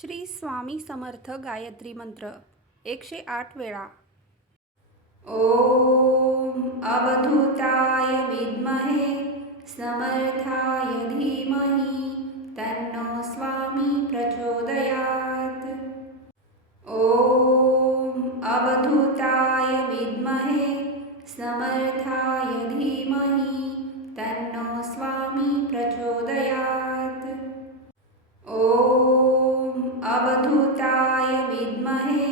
श्री स्वामी समर्थ गायत्री मंत्र 108 वेळा. ओम अवधूताय विद्महे समर्थाय धीमहि तन्नो स्वामी प्रचोदयात्. ओम अवधूताय विद्महे समर्थाय धीमहि तन्नो स्वामी प्रचोदयात्. ओम अवधूताय विद्महे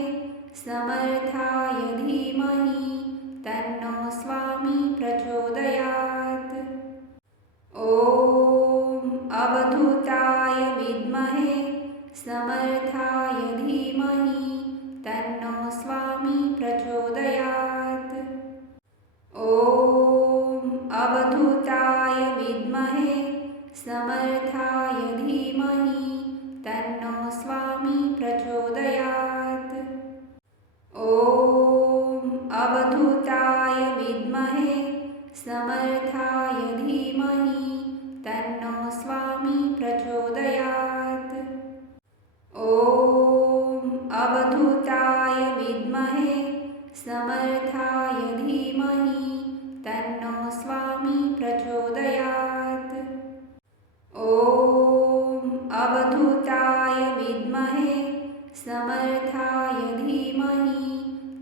समर्थाय धीमहि तन्नो स्वामी प्रचोदयात्. ओम अवधूताय विद्महे समर्थाय धीमहि तन्नो स्वामी प्रचोदयात्. ओम अवधूताय विद्महे समर्थाय धीमहि तन्नो स्वामी प्रचोदयात्. ओम अवधूताय विद्महे समर्थाय धीमहि तन्नो स्वामी प्रचोदयात्. ओम अवधूताय विद्महे समर्थाय धीमहि तन्नो स्वामी प्रचोदयात्. ओम अवधूताय विद्महे समर्थाय धीमहि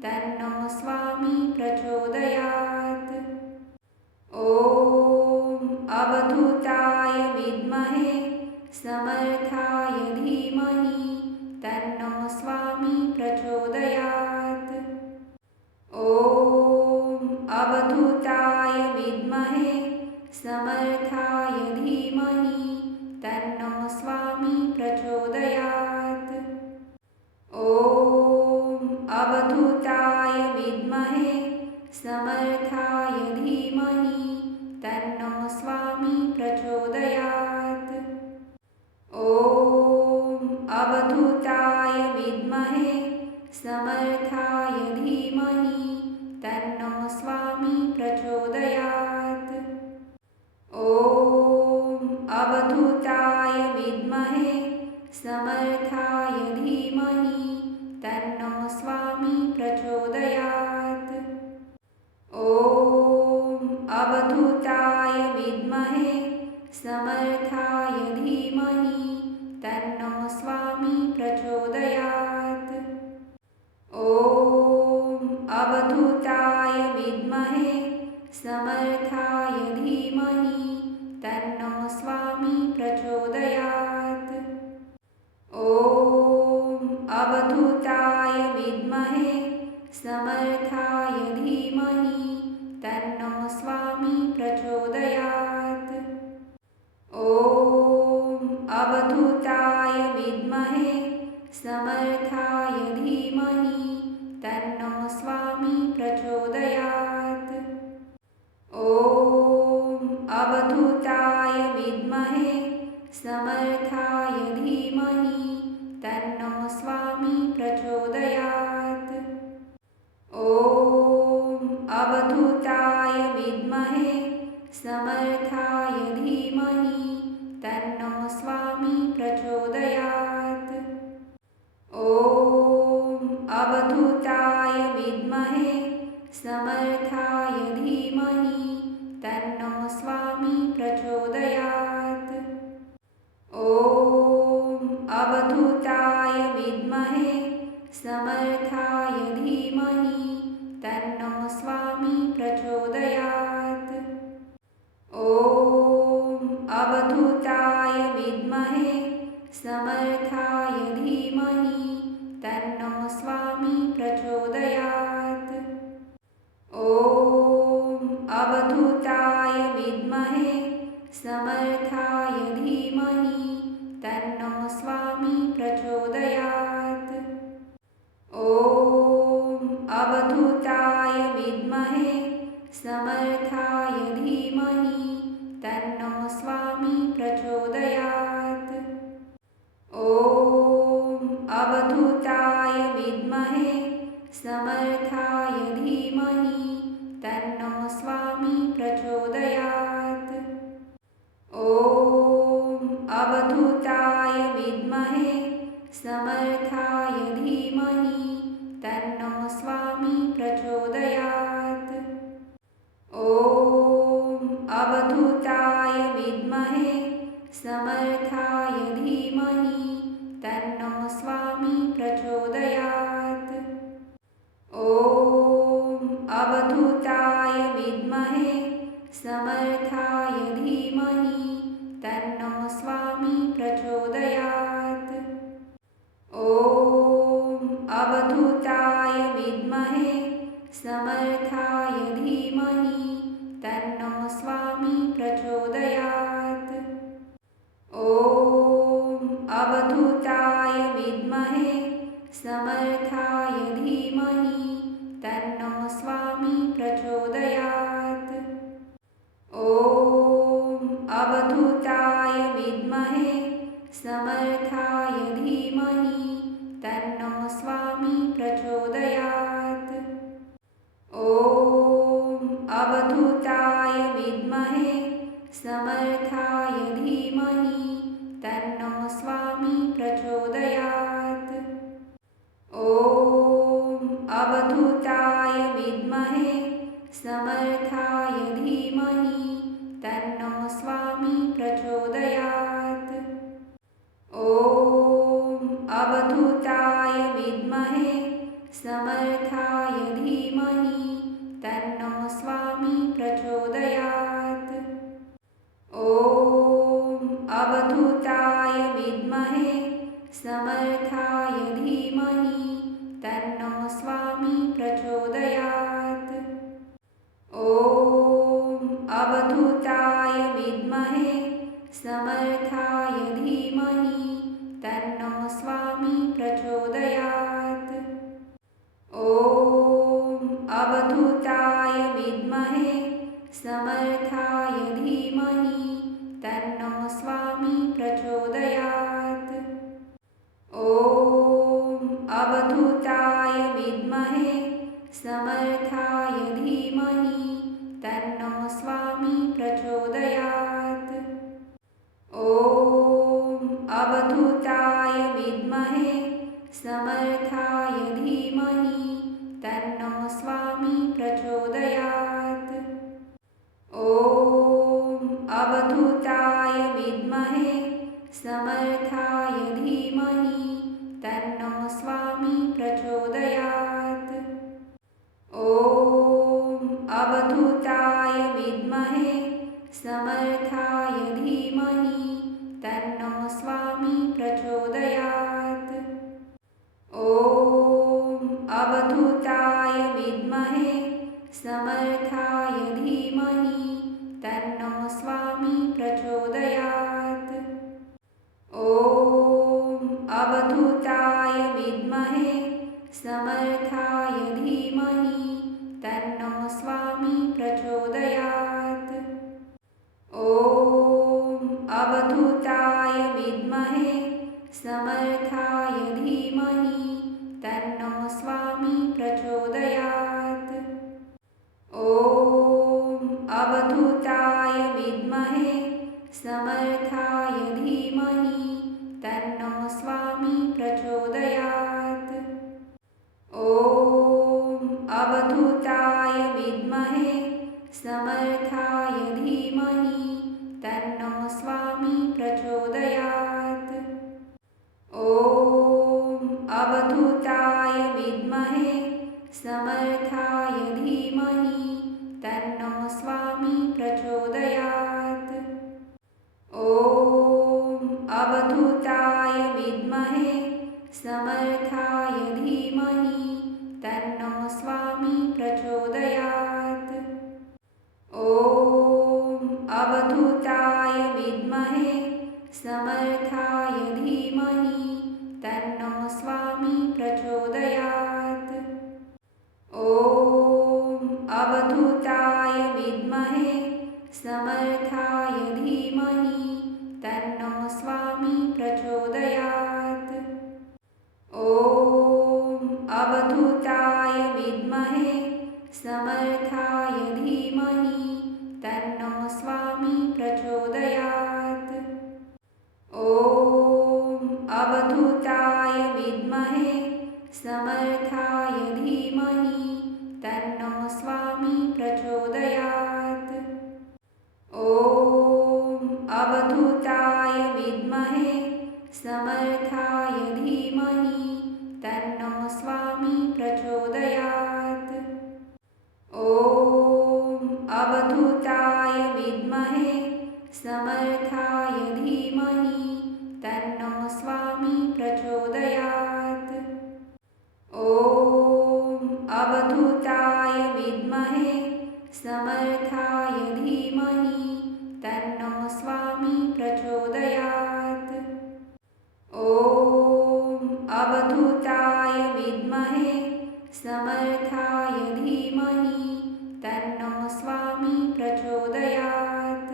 तन्नो स्वामी प्रचोदयात्. ओम अवधूताय विद्महे समर्थाय धीमहि तन्नो स्वामी प्रचोदयात्. ओम अवधूताय विद्महे समर्थाय धीमहि तन्नो स्वामी प्रचोदयात्. ओम अवधूताय विद्महे समर्थाय धीमहि तन्नो स्वामी प्रचोदयात्. ओम अवधूताय विद्महे समर्थाय धीमहि तन्नो स्वामी प्रचोदयात्. ओम अवधूताय विद्महे समर्थाय धीमहि तन्नो स्वामी प्रचोदयात्. ओम अवधूताय विद्महे समर्थाय धीमहि तन्नो स्वामी प्रचोदयात्. ओम अवधूताय विद्महे समर्थाय धीमहि तन्नो स्वामी प्रचोदयात्. ओम अवधूताय विद्महे समर्थाय धीमहि तन्नो स्वामी प्रचोदयात्. ओम अवधूताय विद्महे समर्थाय धीमहि तन्नो स्वामी प्रचोदयात्. ओम अवधूताय विद्महे समर्थाय धीमहि तन्नो स्वामी प्रचोदयात्. ओम अवधूताय विद्महे समर्थाय धीमहि तन्नो स्वामी प्रचोदयात्. ओम अवधूताय विद्महे समर्थाय धीमहि तन्नो स्वामी प्रचोदयात्. ओम अवधूताय विद्महे समर्थाय धीमहि तन्नो स्वामी प्रचोदयात्. ओम अवधूताय विद्महे समर्थाय धीमहि तन्नो स्वामी प्रचोदयात्. ओम अवधूताय विद्महे समर्थाय धीमहि तन्नो स्वामी प्रचोदयात्. ओम अवधूताय विद्महे समर्थाय धीमहि तन्नो स्वामी प्रचोदयात्. ओम अवधूताय विद्महे समर्थाय धीमहि तन्नो स्वामी प्रचोदयात्. ओम अवधूताय विद्महे समर्थाय धीमहि तन्नो स्वामी प्रचोदयात्। ॐ अवधूताय विद्महे समर्थाय धीमहि तन्नो स्वामी प्रचोदयात्। ॐ अवधूताय विद्महे समर्थाय धीमहि तन्नो स्वामी प्रचोदयात्। ॐ अवधूताय विद्महे समर्थाय धीमहि तन्नो स्वामी प्रचोदयात्। ॐ अवधूताय विद्महे समर्थाय धीमहि तन्नो स्वामी प्रचोदयात्। ॐ अवधूताय विद्महे समर्थाय धीमहि तन्नो स्वामी प्रचोदयात्। ॐ अवधूताय विद्महे समर्थाय धीमहि तन्नो स्वामी प्रचोदयात्। ॐ अवधूताय विद्महे समर्थाय धीमहि तन्नो स्वामी प्रचोदयात्। ॐ अवधूताय विद्महे समर्थाय धीमहि तन्नो स्वामी प्रचोदयात्। ॐ अवधूताय विद्महे समर्थाय धीमहि तन्नो स्वामी प्रचोदयात्। ॐ अवधूताय विद्महे समर्थाय धीमहि तन्नो स्वामी प्रचोदयात्। ॐ अवधूताय विद्महे समर्थाय धीमहि तन्नो स्वामी प्रचोदयात्। ॐ अवधूताय विद्महे समर्थाय धीमहि तन्नो स्वामी प्रचोदयात्। ॐ अवधूताय विद्महे समर्थाय धीमहि तन्नो स्वामी प्रचोदयात्। ॐ अवधूताय विद्महे समर्थाय धीमहि तन्नो स्वामी प्रचोदयात्। ॐ अवधूताय विद्महे समर्थाय धीमहि तन्नो स्वामी प्रचोदयात्। ॐ अवधूताय विद्महे समर्थाय धीमहि तन्नो स्वामी प्रचोदयात्। ॐ अवधूताय विद्महे समर्थाय धीमहि तन्नो स्वामी प्रचोदयात्। ॐ अवधूताय विद्महे समर्थाय धीमहि तन्नो स्वामी प्रचोदयात्। ॐ अवधूताय विद्महे समर्थाय धीमहि तन्नो स्वामी प्रचोदयात्। ॐ अवधूताय विद्महे समर्थाय धीमहि तन्नो स्वामी प्रचोदयात्। ॐ अवधूताय विद्महे समर्थाय धीमहि तन्नो स्वामी प्रचोदयात्। ॐ अवधूताय विद्महे समर्थाय धीमहि तन्नो स्वामी प्रचोदयात्। ॐ अवधूताय विद्महे समर्थाय धीमहि तन्नो स्वामी प्रचोदयात्। ॐ अवधूताय विद्महे समर्थाय धीमहि तन्नो स्वामी प्रचोदयात्। ॐ अवधूताय विद्महे समर्थाय धीमहि तन्नो स्वामी प्रचोदयात्। ॐ अवधूताय समर्थाय धीमहि तन्नो स्वामी प्रचोदयात्। ॐ अवधूताय विद्महे समर्थाय धीमहि तन्नो स्वामी प्रचोदयात्। ॐ अवधूताय विद्महे समर्थाय धीमहि तन्नो स्वामी प्रचोदयात्। ॐ अवधूताय विद्महे समर्थाय धीमहि तन्नो स्वामी प्रचोदयात्। ॐ अवधूताय विद्महे समर्थाय धीमहि तन्नो स्वामी प्रचोदयात्।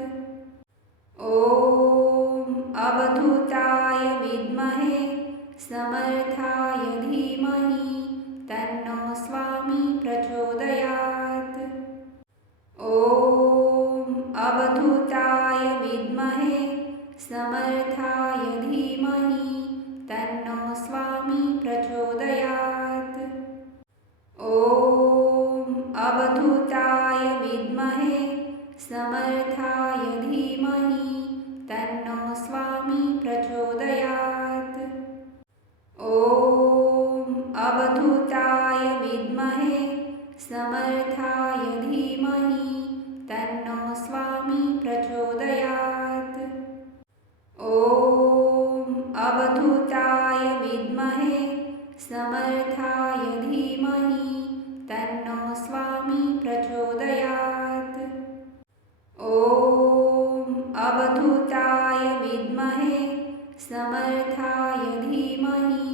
ॐ अवधूताय विद्महे समर्थाय धीमहि तन्नो स्वामी प्रचोदयात्। ॐ अवधूताय विद्महे समर्थाय धीमहि तन्नो स्वामी प्रचोदयात्। ॐ अवधूताय विद्महे समर्थाय धीमहि तन्नो स्वामी प्रचोदयात्। ॐ अवधूताय विद्महे समर्थाय धीमहि तन्नो स्वामी प्रचोदयात्। ॐ अवधूताय विद्महे समर्थाय धीमहि तन्नो स्वामी प्रचोदयात्। ॐ अवधूताय विद्महे समर्थाय धीमहि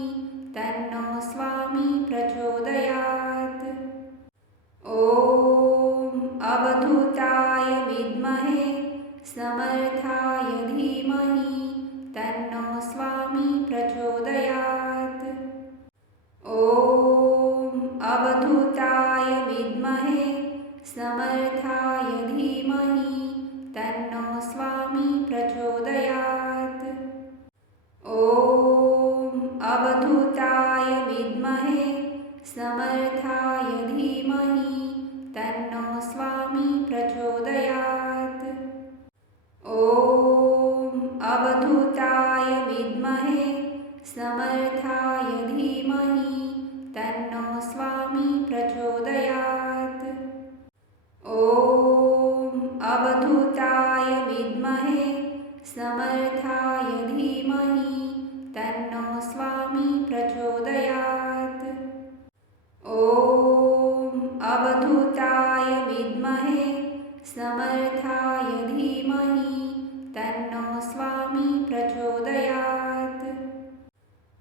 तन्नो स्वामी प्रचोदयात्। ॐ अवधूताय विद्महे समर्थाय धीमहि तन्नो स्वामी प्रचोदयात्। ॐ अवधूताय विद्महे समर्थाय धीमहि तन्नो स्वामी प्रचोदयात्। ॐ अवधूताय विद्महे समर्थाय धीमहि तन्नो स्वामी प्रचोदयात्। ॐ अवधूताय विद्महे समर्थाय धीमहि तन्नो स्वामी प्रचोदयात्। ॐ अवधूताय विद्महे समर्थाय धीमहि तन्नो स्वामी प्रचोदयात्। ॐ अवधूताय विद्महे समर्थाय धीमहि तन्नो स्वामी प्रचोदयात्।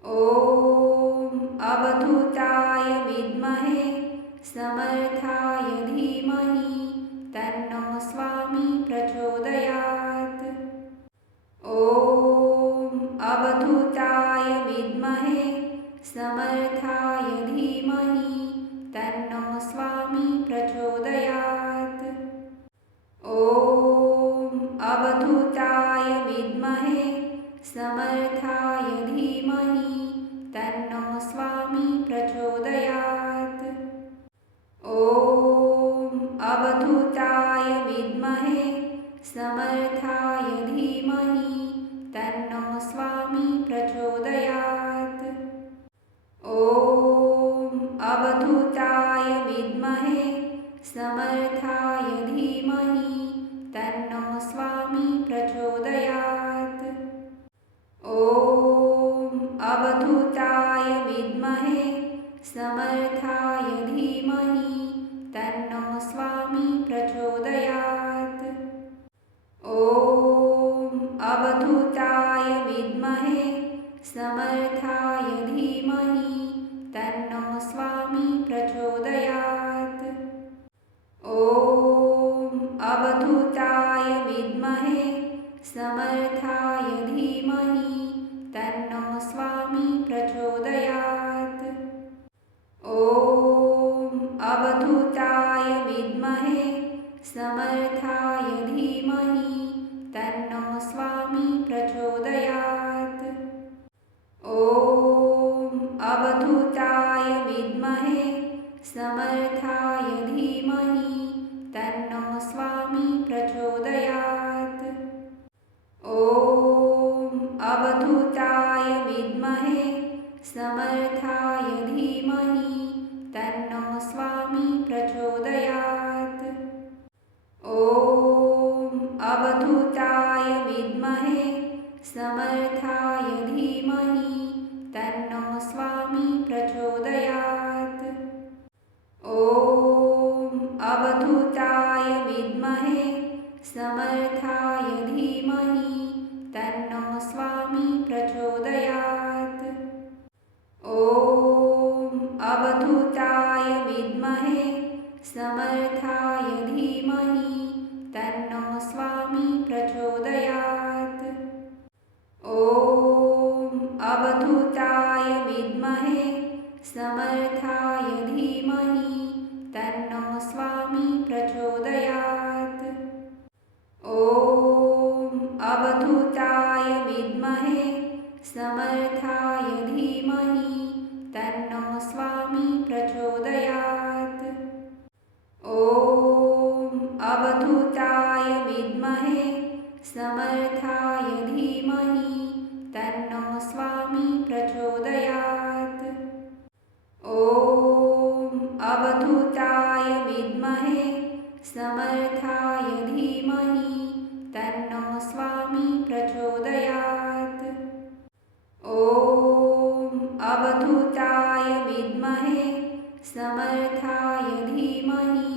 ॐ अवधूताय विद्महे समर्थाय धीमहि तन्नो स्वामी प्रचोदयात्। ॐ अवधूताय विद्महे समर्थाय धीमहि तन्नो स्वामी प्रचोदयात्। ॐ अवधूताय विद्महे समर्थाय धीमहि तन्नो स्वामी प्रचोदयात्। ॐ अवधूताय विद्महे समर्थाय धीमहि तन्नो स्वामी प्रचोदयात्। ॐ अवधूताय विद्महे समर्थाय धीमहि तन्नो स्वामी प्रचोदयात्। ॐ अवधूताय विद्महे समर्थाय धीमहि तन्नो स्वामी प्रचोदयात्। ॐ अवधूताय विद्महे समर्थाय धीमहि तन्नो स्वामी प्रचोदयात्। ॐ अवधूताय विद्महे समर्थाय धीमहि तन्नो स्वामी प्रचोदयात्। ॐ अवधूताय विद्महे समर्थाय धीमहि तन्नो स्वामी प्रचोदयात्। ॐ अवधूताय समर्थाय धीमहि तन्नो स्वामी प्रचोदयात्। ॐ अवधूताय विद्महे समर्थाय धीमहि तन्नो स्वामी प्रचोदयात्। ॐ अवधूताय विद्महे समर्थाय धीमहि तन्नो स्वामी प्रचोदयात्। ॐ अवधूताय विद्महे समर्थाय धीमहि तन्नो स्वामी प्रचोदयात्। ॐ अवधूताय विद्महे समर्थाय धीमहि तन्नो स्वामी प्रचोदयात्। ॐ अवधूताय विद्महे समर्थाय धीमहि तन्नो स्वामी प्रचोदयात्। ॐ अवधूताय विद्महे समर्थाय धीमहि तन्नो स्वामी प्रचोदयात्। ॐ अवधूताय विद्महे समर्थाय धीमहि तन्नो स्वामी प्रचोदयात्। ॐ अवधूताय विद्महे समर्थाय धीमहि तन्नो स्वामी प्रचोदयात्। ॐ अवधूताय विद्महे समर्थाय धीमहि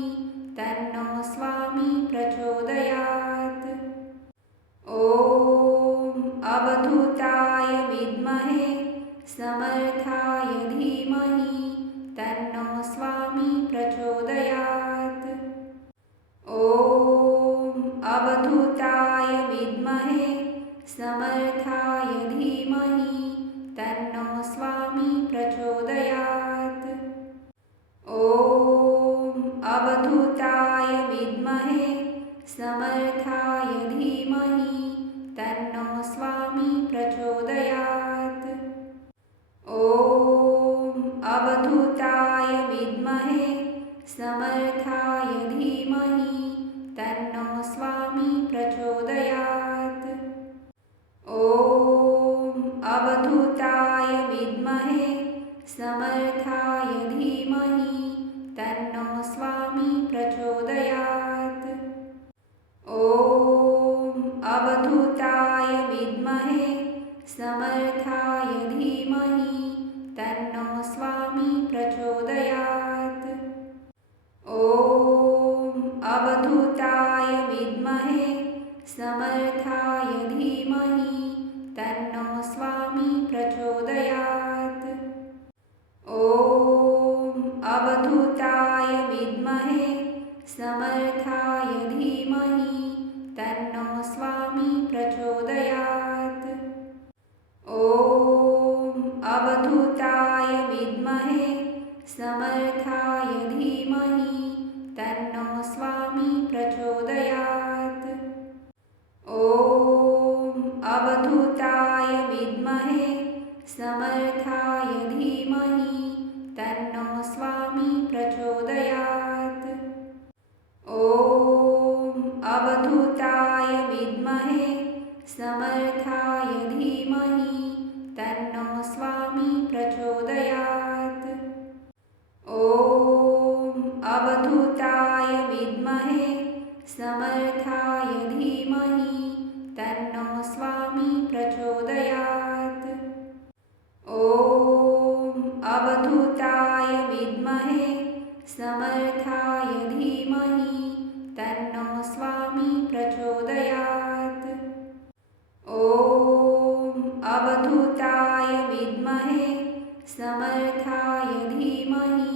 तन्नो स्वामी प्रचोदयात्। ॐ अवधूताय विद्महे समर्थाय धीमहि तन्नो स्वामी प्रचोदयात्। ॐ अवधूताय विद्महे समर्थाय धीमहि तन्नो स्वामी प्रचोदयात्। ॐ अवधूताय विद्महे समर्थाय धीमहि तन्नो स्वामी प्रचोदयात्। ॐ अवधूताय विद्महे समर्थाय धीमहि तन्नो स्वामी प्रचोदयात्। ॐ अवधूताय विद्महे समर्थाय धीमहि तन्नो स्वामी प्रचोदयात्। ॐ अवधूताय विद्महे समर्थाय धीमहि तन्नो स्वामी प्रचोदयात्। ॐ अवधूताय विद्महे समर्थाय धीमहि तन्नो स्वामी प्रचोदयात्। ॐ अवधूताय विद्महे समर्थाय धीमहि तन्नो स्वामी प्रचोदयात्। ॐ अवधूताय विद्महे समर्थाय धीमहि तन्नो स्वामी प्रचोदयात्। ॐ अवधूताय विद्महे समर्थाय धीमहि तन्नो स्वामी प्रचोदयात्। ॐ अवधूताय विद्महे समर्थाय धीमहि तन्नो स्वामी प्रचोदयात्। ॐ अवधूताय विद्महे समर्थाय धीमहि तन्नो स्वामी प्रचोदयात्। ॐ अवधूताय विद्महे समर्थाय धीमहि तन्नो स्वामी प्रचोदयात्। ॐ अवधूताय विद्महे समर्थाय धीमहि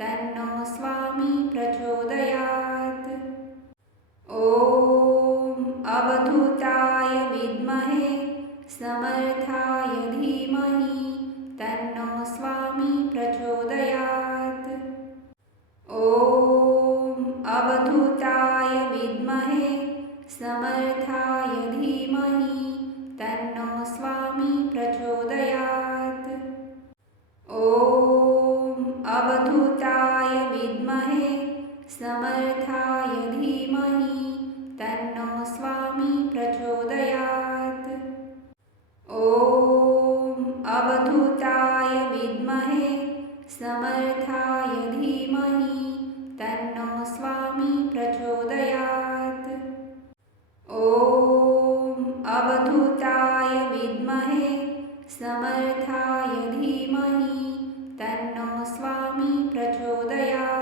तन्नो स्वामी प्रचोदयात्। ॐ अवधूताय विद्महे समर्थाय धीमहि तन्नो स्वामी प्रचोदयात्। ॐ अवधूताय विद्महे समर्थाय धीमहि तन्नो स्वामी प्रचोदयात्। ॐ अवधूताय अवधूताय विद्महे समर्थाय धीमहि तन्नो स्वामी प्रचोदयात्। ॐ अवधूताय विद्महे समर्थाय धीमहि तन्नो स्वामी प्रचोदयात्। ॐ अवधूताय विद्महे समर्थाय धीमहि तन्नो स्वामी प्रचोदयात्।